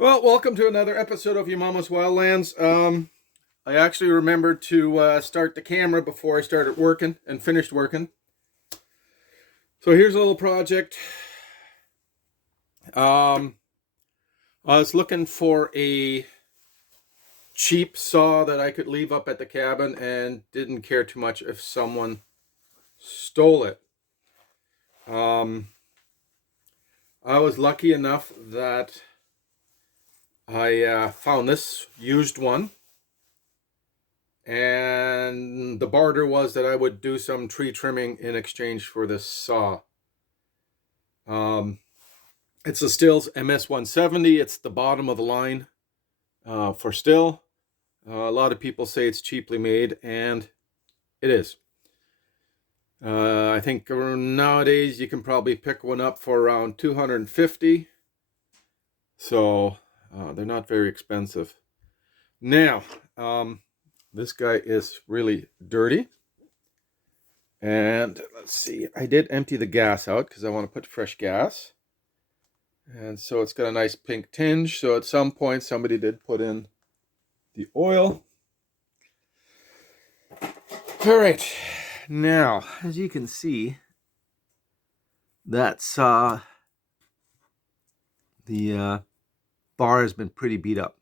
Well, welcome to another episode of Your Mama's Wildlands. I actually remembered to start the camera before I started working and finished working. So here's a little project. I was looking for a cheap saw that I could leave up at the cabin and didn't care too much if someone stole it. I was lucky enough that I found this used one, and the barter was that I would do some tree trimming in exchange for this saw. It's a Still's MS170. It's the bottom of the line for Still. A lot of people say it's cheaply made, and it is. I think nowadays you can probably pick one up for around $250. So they're not very expensive. Now, this guy is really dirty. And let's see, I did empty the gas out because I want to put fresh gas. And so it's got a nice pink tinge. So at some point somebody did put in the oil. All right. Now, as you can see, that's the bar has been pretty beat up.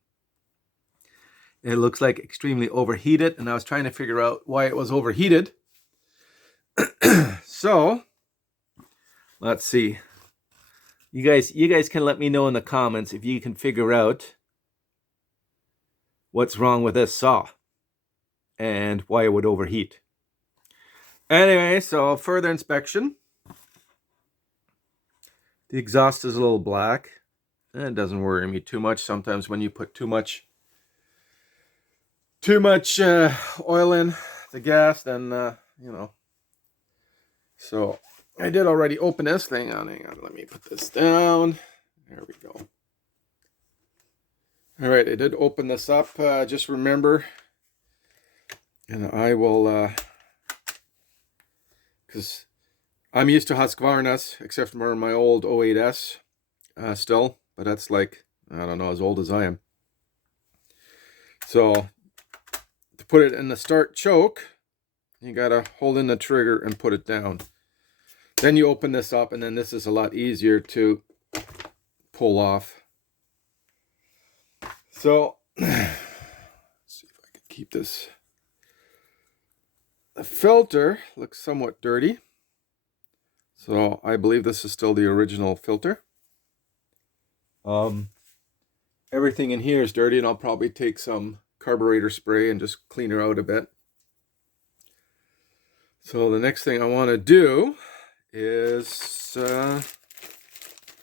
It looks like extremely overheated, and I was trying to figure out why it was overheated. So, let's see. You guys can let me know in the comments if you can figure out what's wrong with this saw and why it would overheat. Anyway, so further inspection. The exhaust is a little black. And it doesn't worry me too much. Sometimes when you put too much oil in the gas, then you know. So I did already open this thing. Hang on, let me put this down. There we go. All right, I did open this up. Just remember, and I will, because I'm used to Husqvarnas, except for my old 08S still, but that's like, I don't know, as old as I am. So to put it in the start choke, you gotta hold in the trigger and put it down. Then you open this up, and then this is a lot easier to pull off. So, let's see if I can keep this. The filter looks somewhat dirty. So I believe this is still the original filter. Everything in here is dirty, and I'll probably take some carburetor spray and just clean her out a bit. So the next thing I want to do is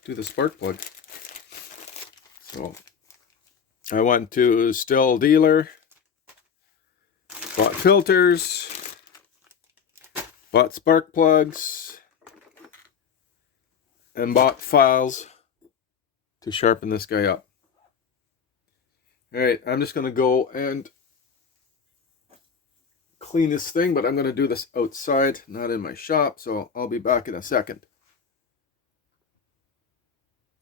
do the spark plug. So I went to Still dealer, bought filters, bought spark plugs, and bought files to sharpen this guy up. All right, I'm just going to go and clean this thing, but I'm going to do this outside, not in my shop, so I'll be back in a second.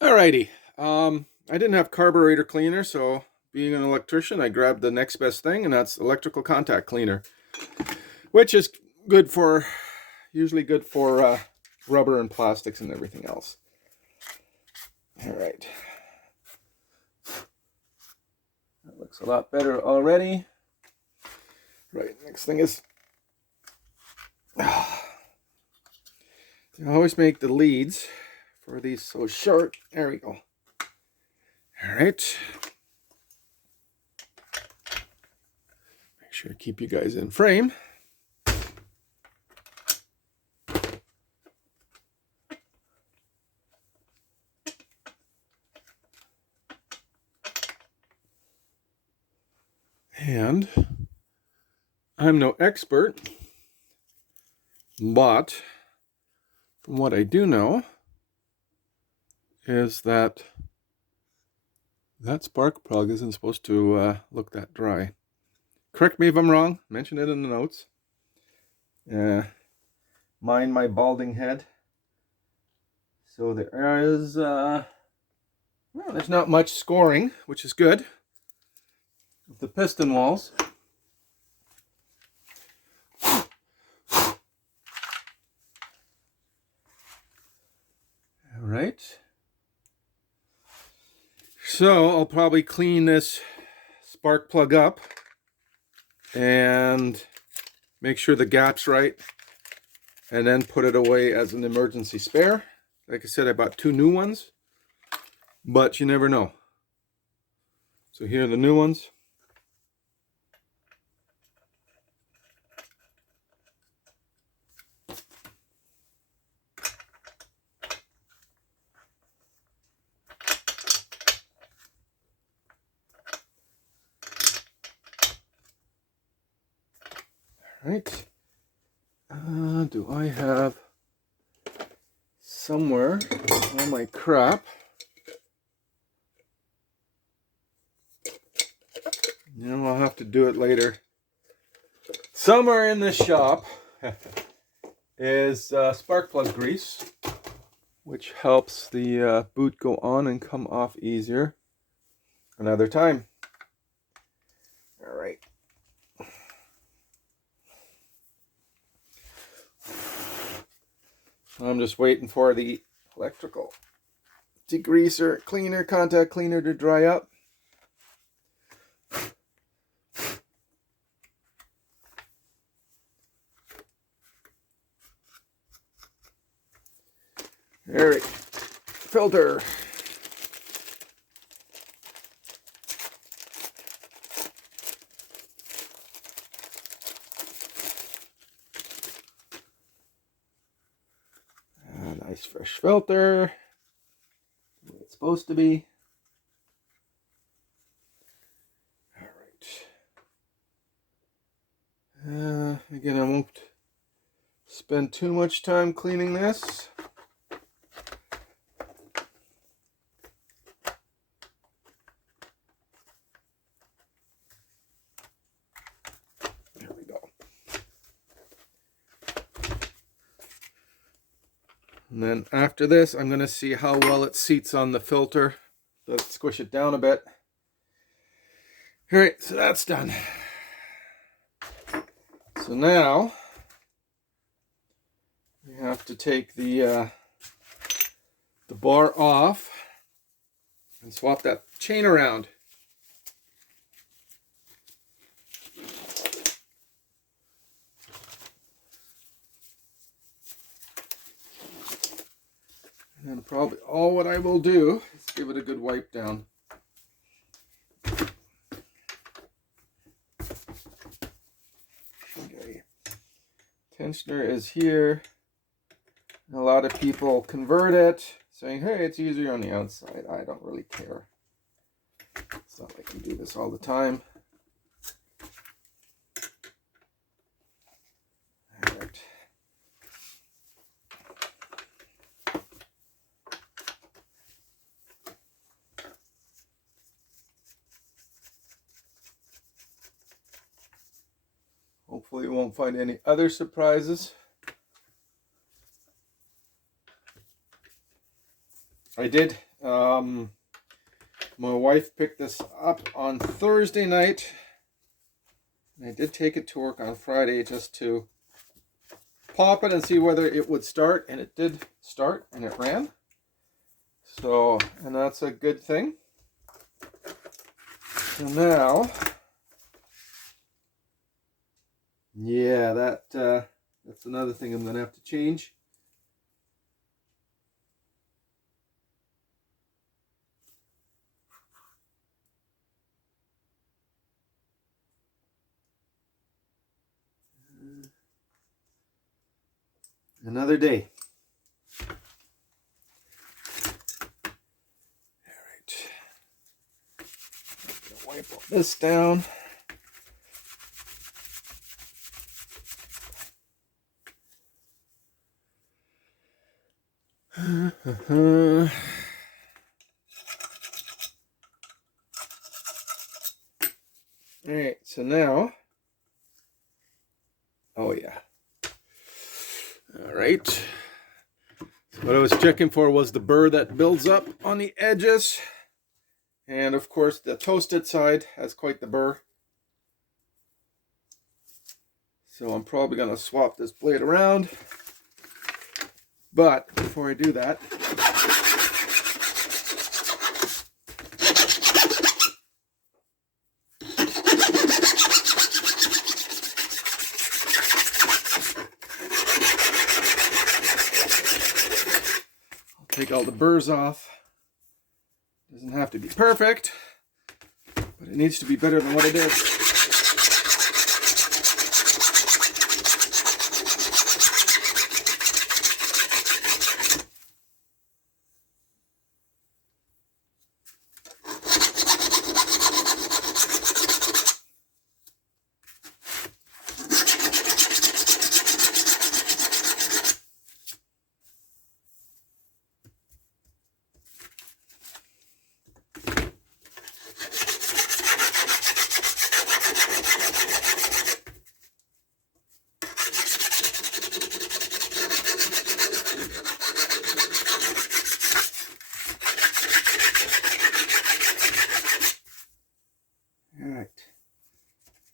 Alrighty, I didn't have carburetor cleaner, so being an electrician, I grabbed the next best thing, and that's electrical contact cleaner, which is good for, usually good for rubber and plastics and everything else. All right. That looks a lot better already. Right, next thing is, I always make the leads for these so short. There we go. All right. Make sure to keep you guys in frame. And I'm no expert, but from what I do know is that spark plug isn't supposed to look that dry. Correct me if I'm wrong. Mention it in the notes. Mind my balding head. So there is Well, there's not much scoring, which is good. The piston walls. All right. So I'll probably clean this spark plug up and make sure the gap's right, and then put it away as an emergency spare. Like I said, I bought 2 new ones, but you never know. So here are the new ones. All right. Do I have somewhere all my crap? You know, I'll have to do it later. Somewhere in this shop is spark plug grease, which helps the boot go on and come off easier another time. All right. I'm just waiting for the electrical degreaser cleaner, contact cleaner to dry up. All right, filter. Nice fresh filter. The way it's supposed to be. All right. Again, I won't spend too much time cleaning this. There we go. And then after this, I'm going to see how well it seats on the filter. Let's squish it down a bit. All right, so that's done. So now we have to take the bar off and swap that chain around. And probably all what I will do is give it a good wipe down. Okay. Tensioner is here. A lot of people convert it, saying, hey, it's easier on the outside. I don't really care. It's not like I can do this all the time. All right. Hopefully we won't find any other surprises. I did. My wife picked this up on Thursday night. And I did take it to work on Friday just to pop it and see whether it would start. And it did start and it ran. So, and that's a good thing. So now, yeah, that's another thing I'm going to have to change. Another day. All right. I'm gonna wipe all this down. All right, so now, oh yeah. All right. So what I was checking for was the burr that builds up on the edges. And of course the toasted side has quite the burr. So I'm probably going to swap this blade around. But before I do that, I'll take all the burrs off. Doesn't have to be perfect, but it needs to be better than what it is.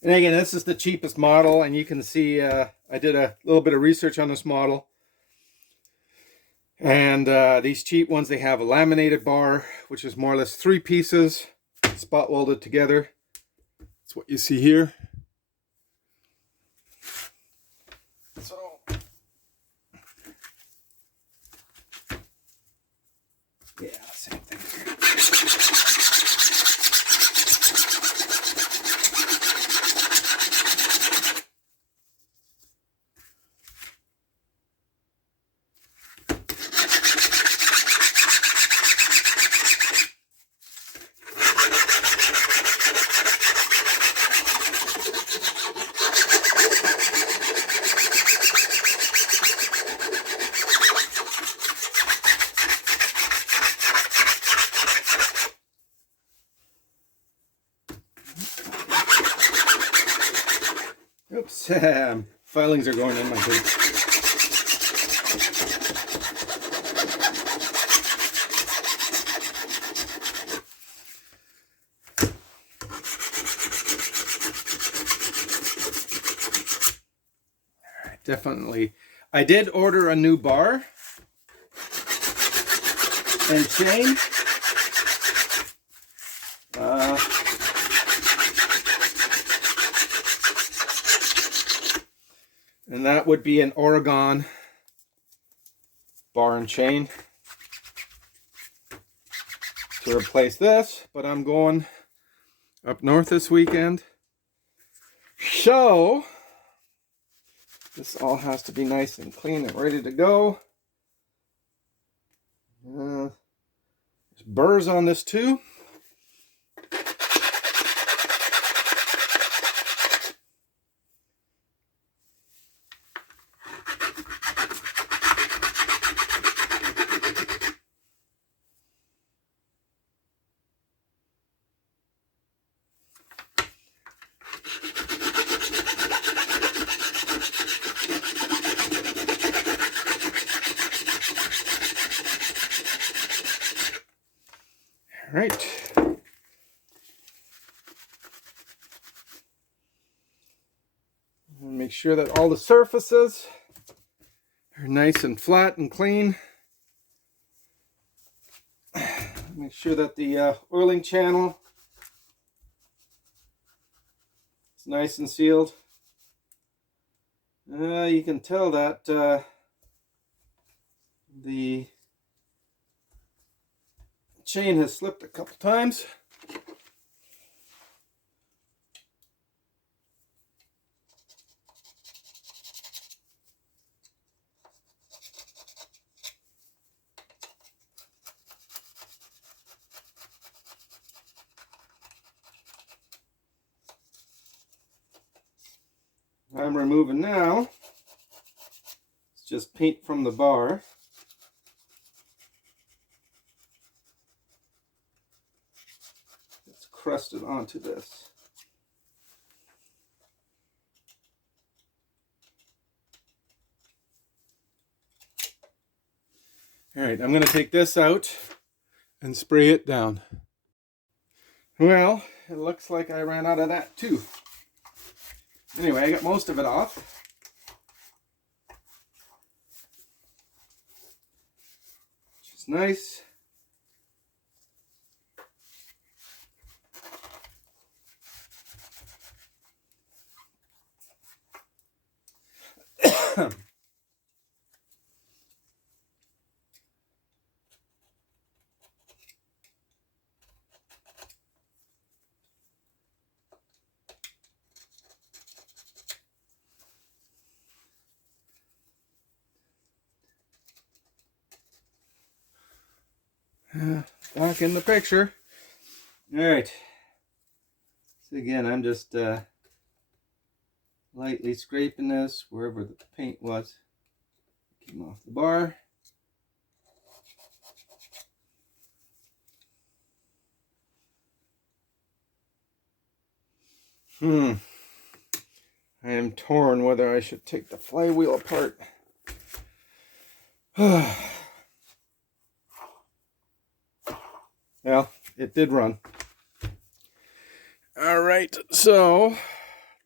And again, this is the cheapest model, and you can see I did a little bit of research on this model. And these cheap ones, they have a laminated bar, which is more or less 3 pieces, spot welded together. That's what you see here. So, yeah, same thing here. Oops, filings are going in my boot. Alright, definitely. I did order a new bar and chain. And that would be an Oregon bar and chain to replace this, but I'm going up north this weekend. So this all has to be nice and clean and ready to go. There's burrs on this too. All right. Make sure that all the surfaces are nice and flat and clean. Make sure that the oiling channel is nice and sealed. You can tell that the chain has slipped a couple times. I'm removing now. It's just paint from the bar. It's crusted onto this. All right, I'm going to take this out and spray it down. Well, it looks like I ran out of that too. Anyway, I got most of it off. Which is nice. Back in the picture. All right. So again, I'm just lightly scraping this wherever the paint was. Came off the bar. I am torn whether I should take the flywheel apart. Well, it did run. All right, so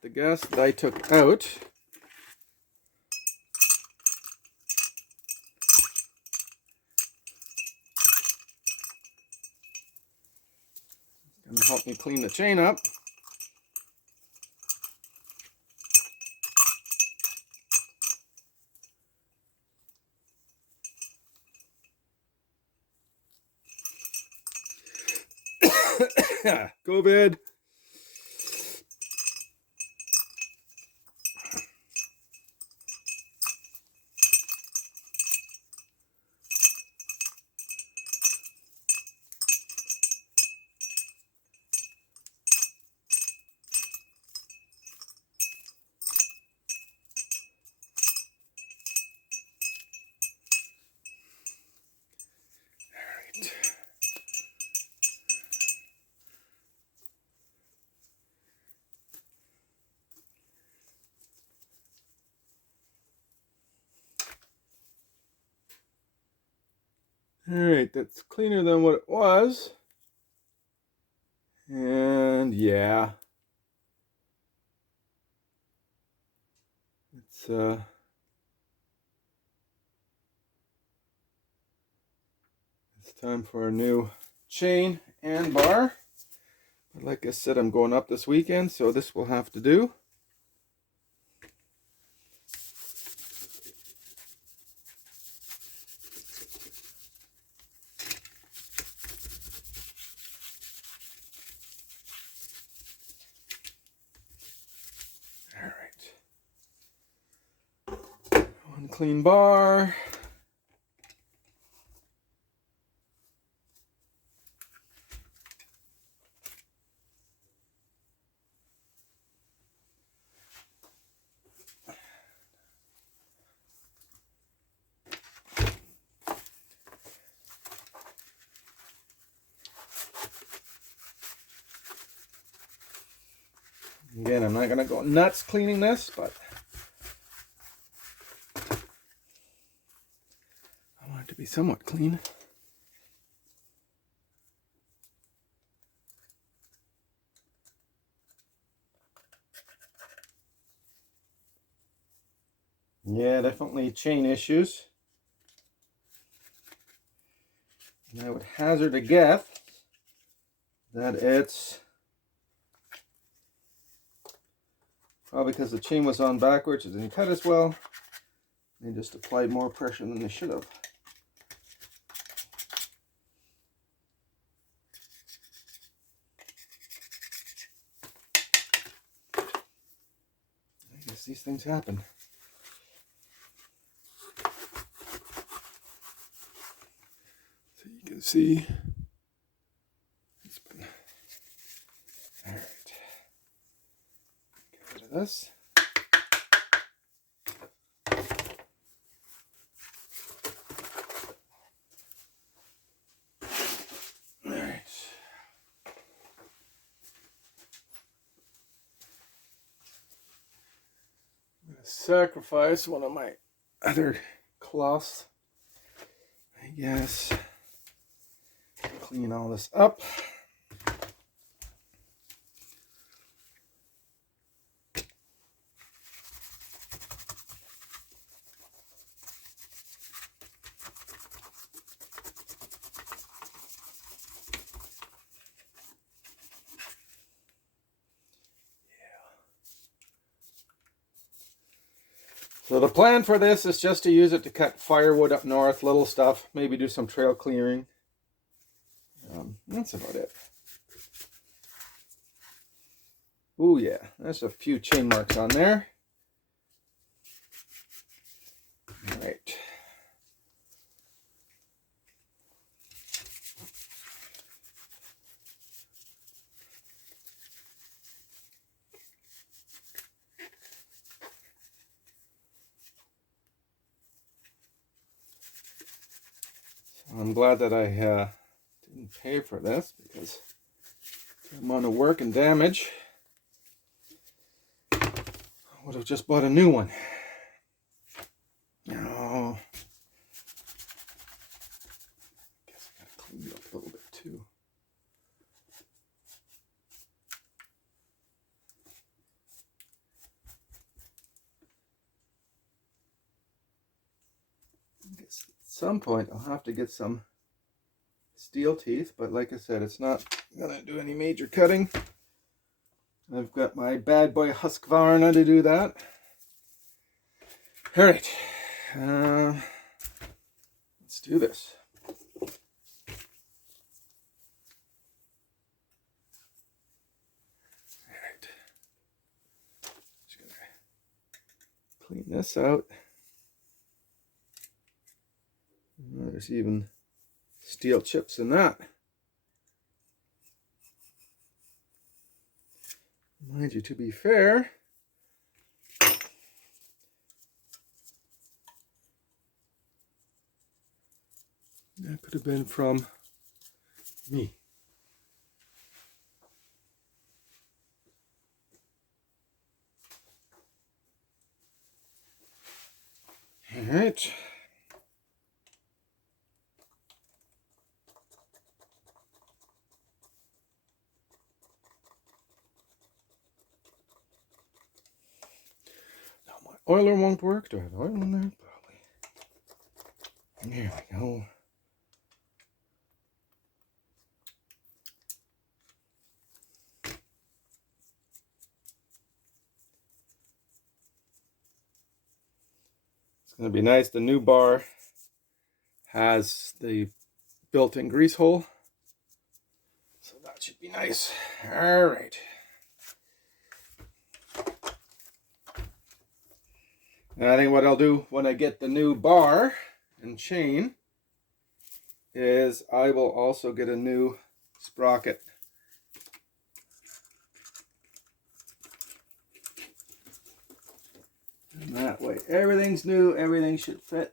the gas that I took out, is going to help me clean the chain up. COVID. All right, that's cleaner than what it was. And yeah, it's time for a new chain and bar. But like I said, I'm going up this weekend, so this will have to do. All right. One clean bar. Again, I'm not going to go nuts cleaning this, but I want it to be somewhat clean. Yeah, definitely chain issues. And I would hazard a guess that it's probably because the chain was on backwards, it didn't cut as well. They just applied more pressure than they should have. I guess these things happen. So you can see it's been, all right. Get rid of this. All right. I'm gonna sacrifice one of my other cloths, I guess. Clean all this up. So the plan for this is just to use it to cut firewood up north, little stuff, maybe do some trail clearing. That's about it. Oh yeah, there's a few chain marks on there. All right. I'm glad that I didn't pay for this, because the amount of work and damage, I would have just bought a new one. Oh, I guess I gotta clean it up a little bit too. I guess at some point I'll have to get some steel teeth, but like I said, it's not gonna do any major cutting. I've got my bad boy Husqvarna to do that. All right, let's do this. All right, just gonna clean this out. There's even steel chips in that. Mind you, to be fair, that could have been from me. All right. Now my oiler won't work. Do I have oil in there? Probably. There we go. It's going to be nice. The new bar has the built-in grease hole, so that should be nice. All right. And I think what I'll do when I get the new bar and chain is I will also get a new sprocket. And that way everything's new, everything should fit.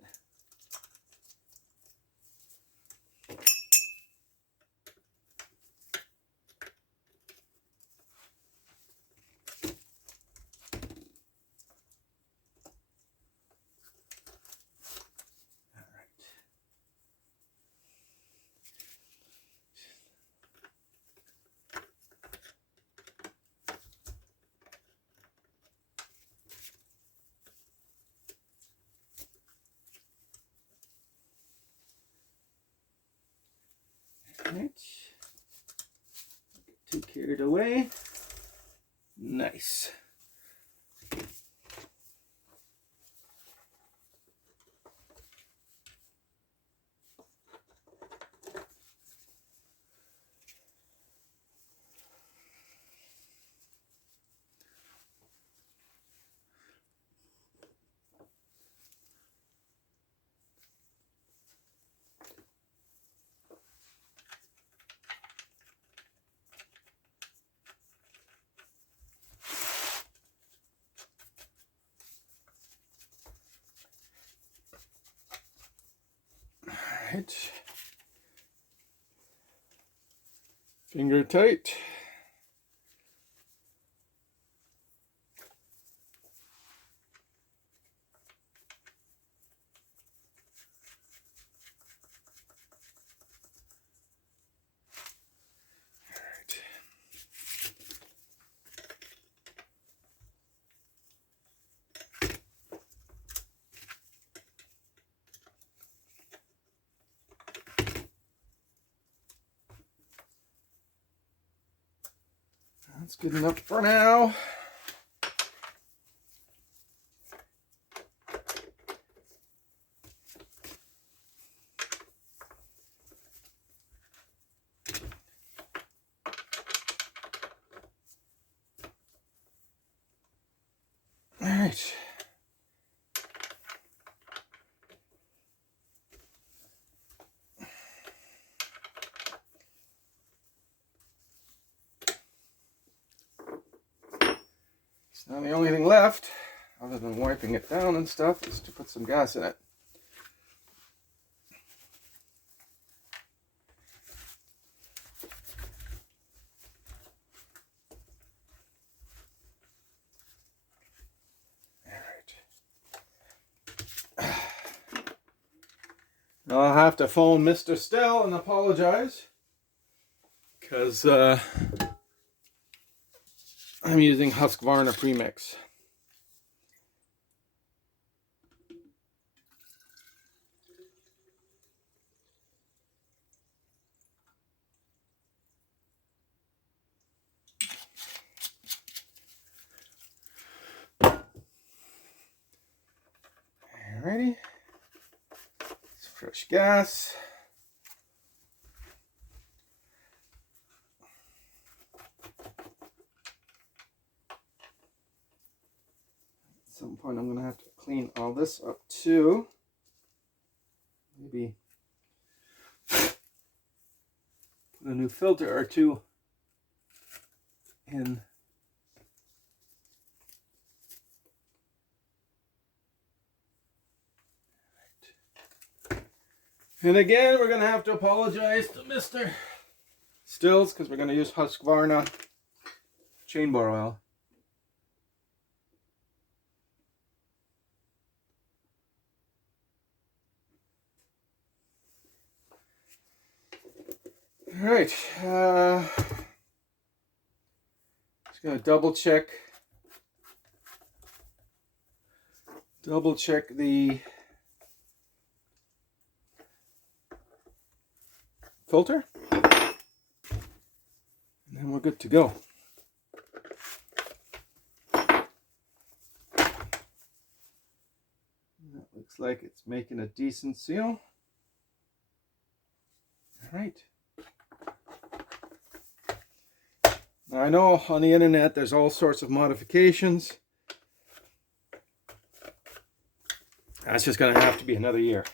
Right. Get too carried away. Nice. Right. Finger tight. That's good enough for now. Now the only thing left, other than wiping it down and stuff, is to put some gas in it. I'll have to phone Mr. Still and apologize because I'm using Husqvarna premix. Alrighty. Fresh gas. At some point I'm going to have to clean all this up too. Maybe put a new filter or two in. And again, we're going to have to apologize to Mr. Stills because we're going to use Husqvarna chain bar oil. All right. Just going to double check the filter, and then we're good to go. That looks like it's making a decent seal. All right. Now I know on the internet there's all sorts of modifications. That's just going to have to be another year.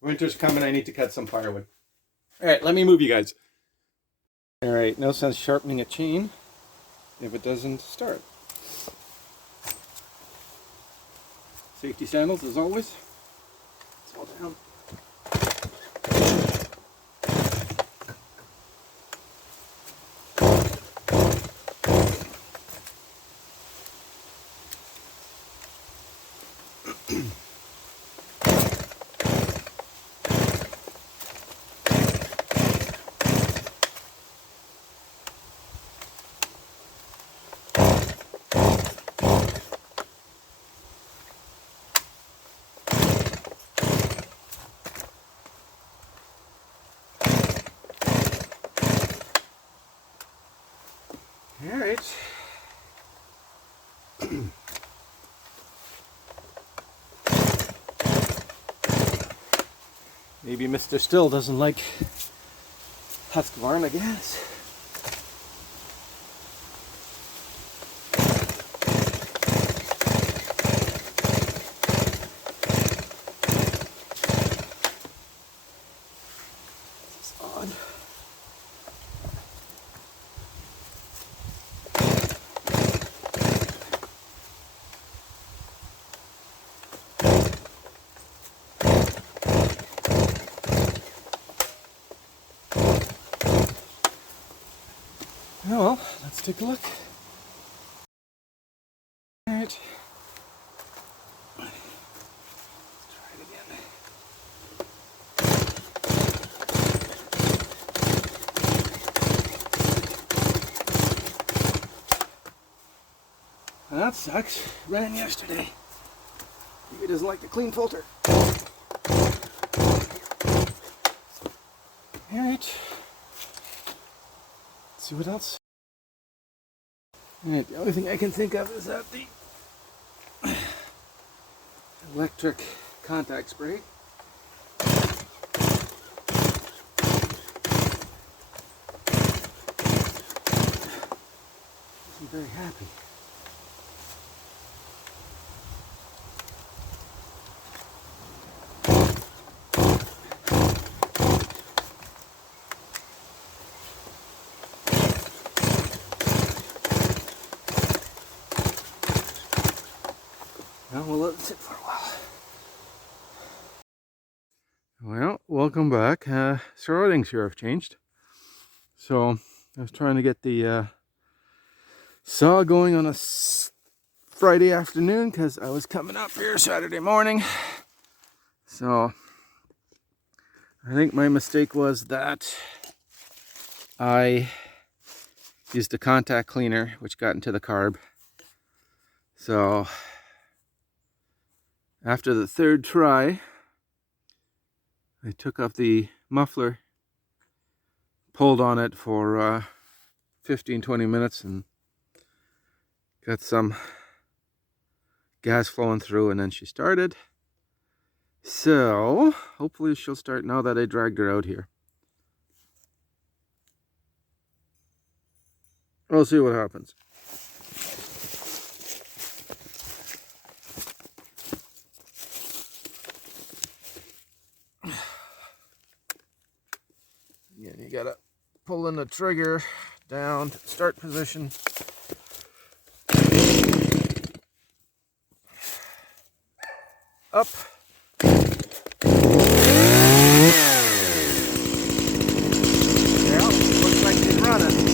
Winter's coming, I need to cut some firewood. Alright, let me move you guys. Alright, no sense sharpening a chain if it doesn't start. Safety sandals as always. It's all down. All right. Maybe Mr. Still doesn't like Husqvarna gas. This is odd. Oh well, let's take a look. All right. Let's try it again. Well, that sucks. Ran yesterday. Maybe it doesn't like the clean filter. All right. Let's see what else. Alright, the only thing I can think of is that the electric contact spray. I'm very happy. we'll let it sit for a while. Well, welcome back. Several things here have changed. So I was trying to get the saw going on a Friday afternoon because I was coming up here Saturday morning. So I think my mistake was that I used a contact cleaner which got into the carb. So after the third try, I took off the muffler, pulled on it for 15-20 minutes and got some gas flowing through, and then she started. So hopefully she'll start now that I dragged her out here. We'll see what happens. Again, you gotta pull in the trigger down to start position. Up. Yeah, looks like she's running.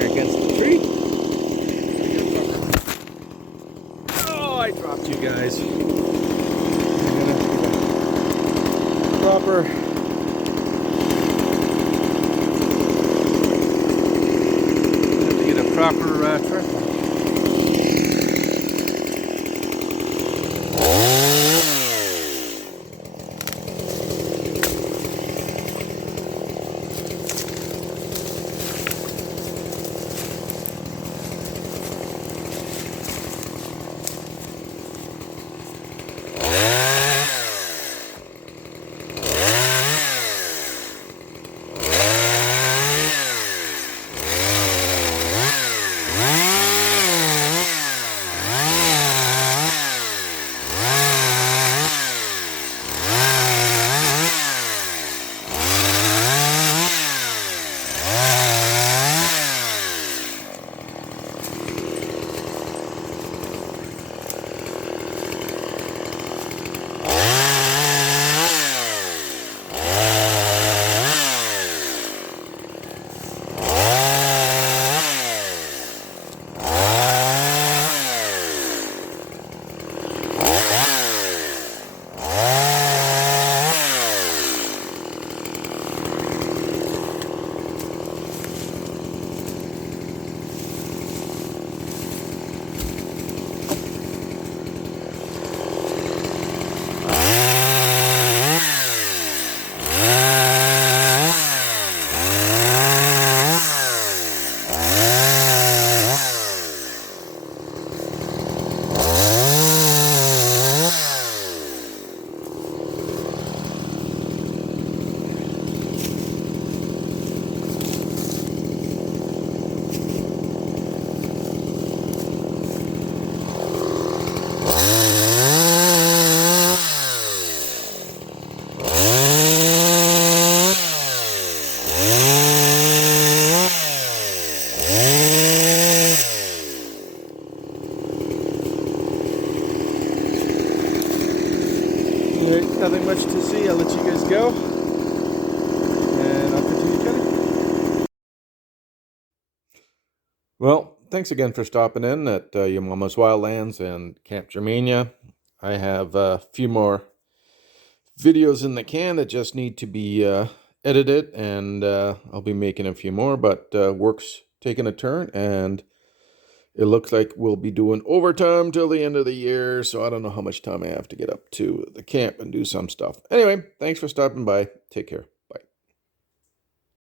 Against the tree. Oh, I dropped you guys. Proper. Have to get a proper tripod. nothing much to see. I'll let you guys go, and I'll continue cutting. Well, thanks again for stopping in at Your Mama's Wildlands and Camp Germania. I have a few more videos in the can that just need to be edited, and I'll be making a few more, but work's taking a turn, and it looks like we'll be doing overtime till the end of the year, so I don't know how much time I have to get up to the camp and do some stuff. Anyway, thanks for stopping by. Take care.